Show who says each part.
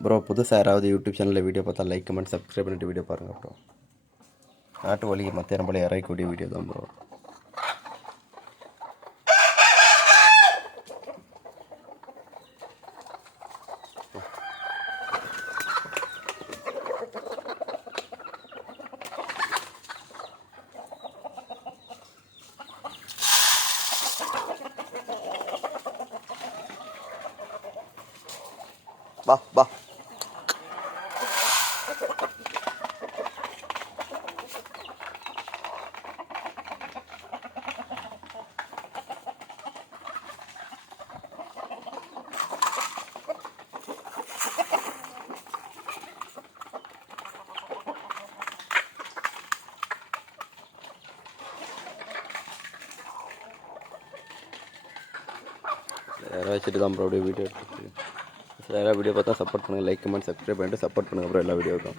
Speaker 1: Bro புதுசாக யாராவது YouTube சேனலில் வீடியோ பார்த்தா லைக் கமெண்ட் சப்ஸ்கிரைப் பண்ணிட்டு வீடியோ பாருங்கள் ப்ரோ நாட்டு வழி மற்ற நம்மளே இறக்கக்கூடிய வீடியோ தான் ப்ரோ வா வா. யாராவது வச்சுட்டு தான் ப்ரோ அப்படியே வீடியோ எடுத்துட்டு. யாராவது வீடியோ பார்த்தா சப்போர்ட் பண்ணுங்கள் லைக் கமெண்ட் சப்ஸ்கிரைப் பண்ணிட்டு சப்போர்ட் பண்ணுங்கள் அப்புறம் எல்லா வீடியோக்கும்